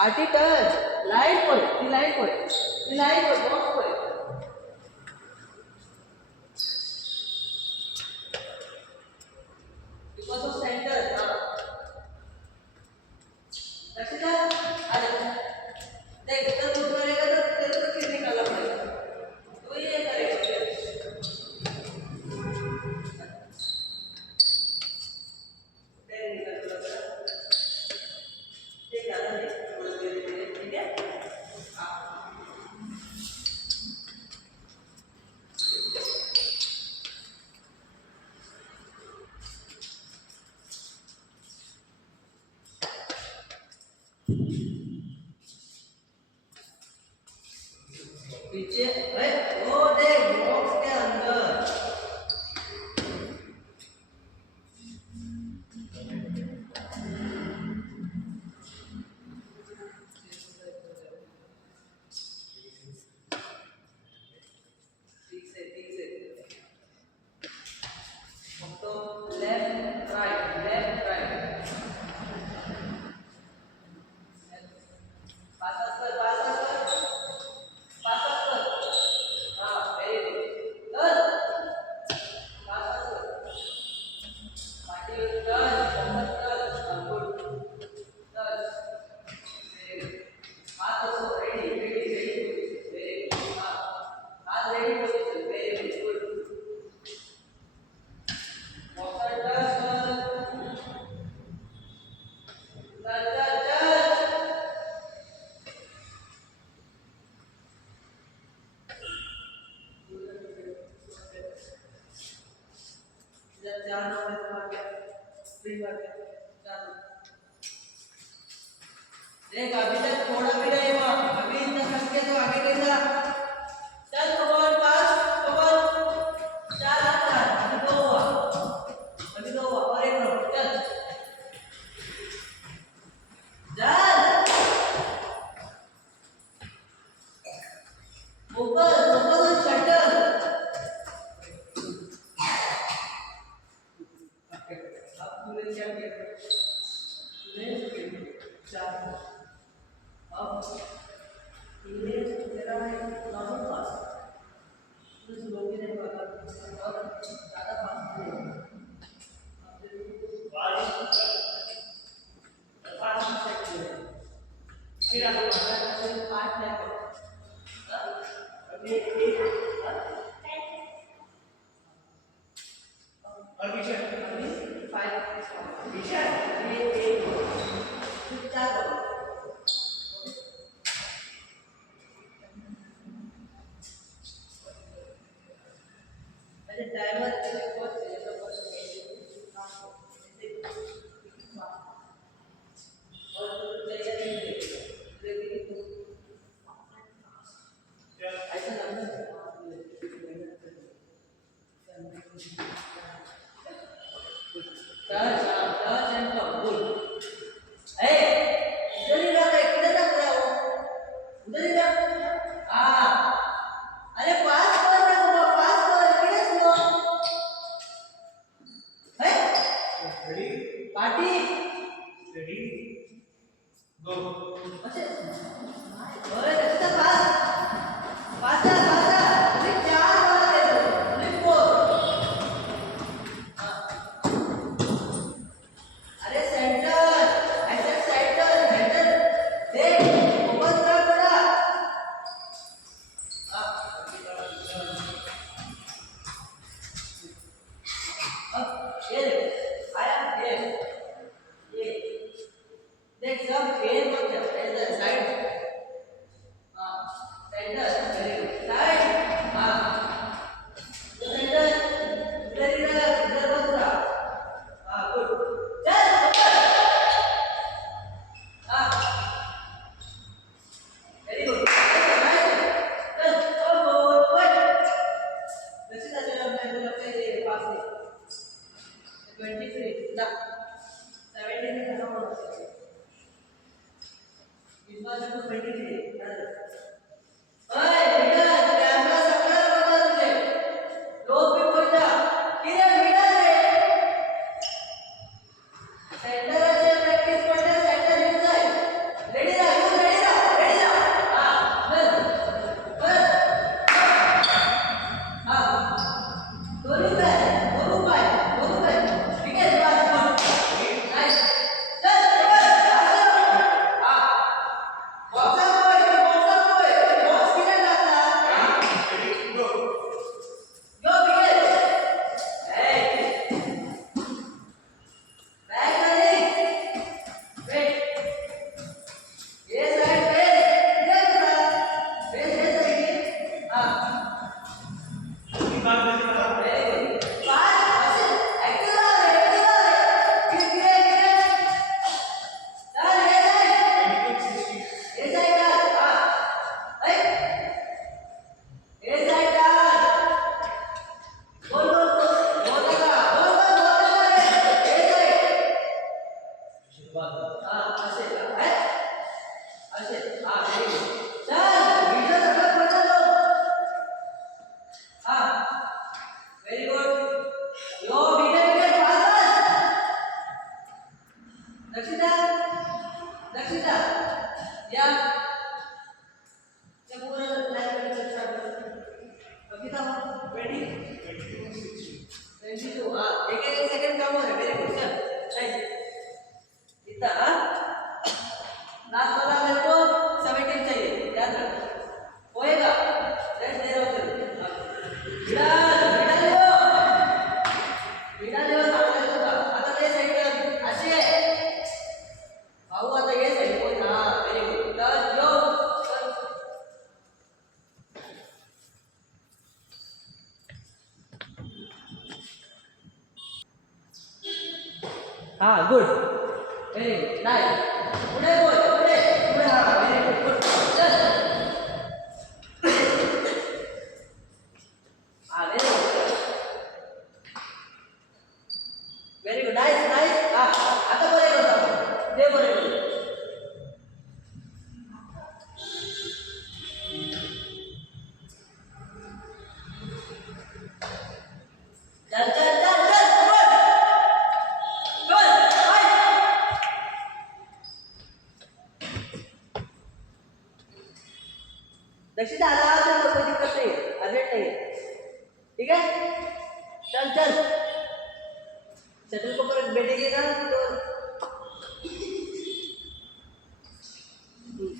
party touch light पड़े ती लाईट पड़े बॉक्स पड़े बिकॉज ऑफ सेंटर लक्षात आलं देख तर तू करेगा तो तेरे को फिर निकालना पड़ेगा तो ये करेगा फिर निकालना ठीक है ना ठीक है पीछे वो देख बॉक्स के अंदर ठीक से तो लेफ्ट राइट देख अभी तक थोड़ा भी नहीं हुआ अभी इतना थक के तो आगे नहीं जा चल कमान पास कमान चार अभी दो हुआ और एक और चल चल फोकस शटर अब तूने क्या किया चार अब ये तेरा नॉर्मल पास तो स्लो भी नहीं पाता और ज़्यादा फास्ट नहीं फिर आप पाँच नहीं अभी और पीछे अभी फाइव पीछे ये चार टाइमर बहुत पार्टी रेडी गो अच्छा ओए अच्छा पास अरे चार वाला दे दो अरे फोर अरे सेंटर ऐसे सेंटर देख फोकस कर बड़ा अब ये आया ये देख सब खेल मत इधर साइड हां सेंटर वेरी गुड साइड हां सेंटर इधर पूरा हां गुड चल हां वेरी गुड चल गुड वैसे ना चलो मैं तो लगता है ये पास है 23 ना 17 में खत्म होना चाहिए इस बार तो 23 ओए बेटा कैमरा सप्लाई बता तुझे लोग भी बोल जा किधर मिडल है सेंटर से प्रैक्टिस करते सेंटर यूज है रेडी रहा 22 हाँ एक सेकंड कम हो रहा है वेरी गुड चल नाइस इतना हाँ लास्ट वाला मेरे को 17 चाहिए याद रख होएगा रेस्ट दे रहा हूँ विड़ा लो चांगला होगा आता ते साइड कर असे भाऊ आता ये साइड को हाँ वेरी गुड टच यो हाँ गुड वेरी गुड नाइस पुढे बोल पुढे पुढे हाँ वेरी गुड गुड चल हाँ वेरी गुड नाइस नाइस हाँ आता बरे करता दे बरे चल चल चल चल दक्षिण आला तो कोई दिक्कत नहीं है अर्जेंट नहीं है ठीक है चल चल शटल को पर बैठेगा तो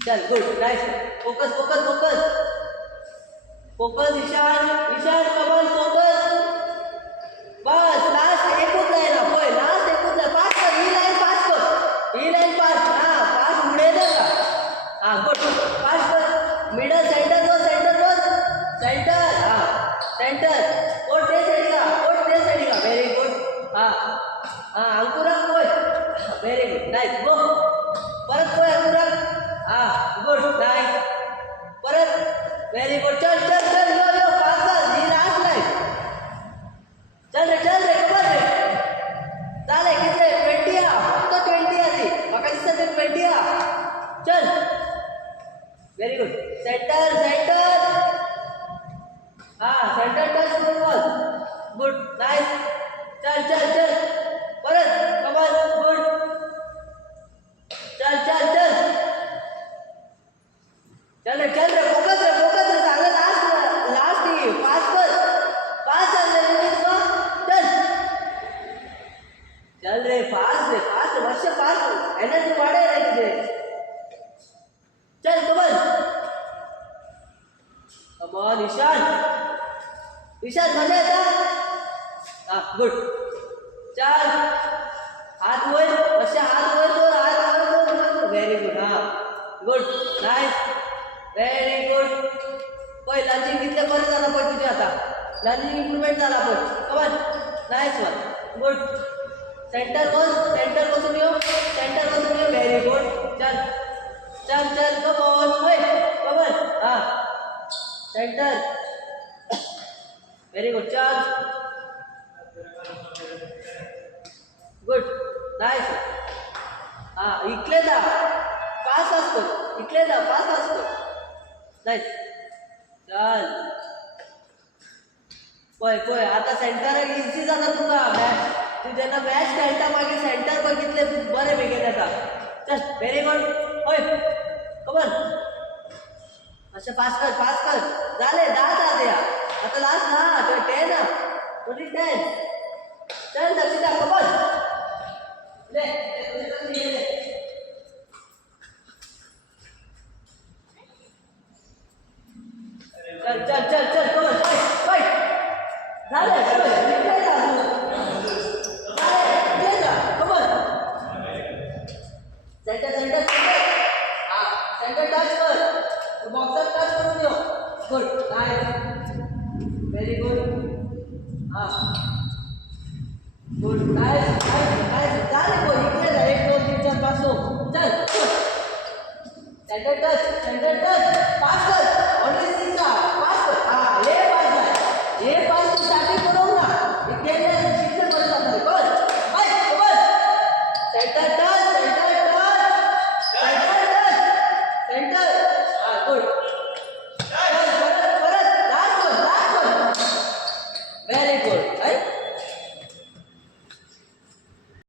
चल good nice focus focus focus focus Ishaan Ishaan Kamal focus बस लास्ट एकूच आहे ना होय लास्ट एकूच आहे पास कर ही लाइन पास हाँ पास उड़े देगा हाँ गुड पास कर मिडल सेंटर हाँ सेंटर कोट दे साइड का वेरी गुड हाँ हाँ अंकुरा कोच वेरी गुड नाइस गो परत कोय अंकुरा हाँ गुड नाइस परत वेरी गुड चल चल चल यो यो पास कर ही लास्ट लाइन चल रे कबर रे चाले कितने 20 फक्त 20 आधी मका दिसत 20 चल वेरी गुड सेंटर हाँ centre touch football good nice चल चल चल परत कमल गुड चल चल चल चल रे फोकस रे चांगलं लास्ट ही पास चल चल रे फास्ट वर्ष फास्ट एनर्जी वाढे रे तुझे चल कमल कमॉन ईशान मजा येता हाँ गुड चल हाथ वर असे हात वर वेरी गुड हाँ गुड नाइस वेरी गुड पय लंजिंग कितले बरें जाला पय तुझे आता लंजिंग इम्प्रूवमेंट जाला पय कमन नाइस वन गुड सेंटर बसून यो वेरी गुड चल चल चल कमॉन पय कमन हाँ सेंटर वेरी गुड चल गुड नाइस हाँ इकडे दा पास असतो नाइस चल पय आता सेंटर इझी जाता तुका मॅच तू जेन्ना मॅच खेळटा मागीर सेंटर पय कितले बरे बेगीन येता चल वेरी गुड पय कमन अच्छा पास कर झाले 10 जाते आता लास्ट ना तो 10 ओनली 10 चल दक्षिणा कमल ले चल कमल फाइट झाले कमल सेंटर हाँ सेंटर टच कर बॉक्सर टच करून दियो गुड नाइस वेरी गुड हाँ गुड नाइस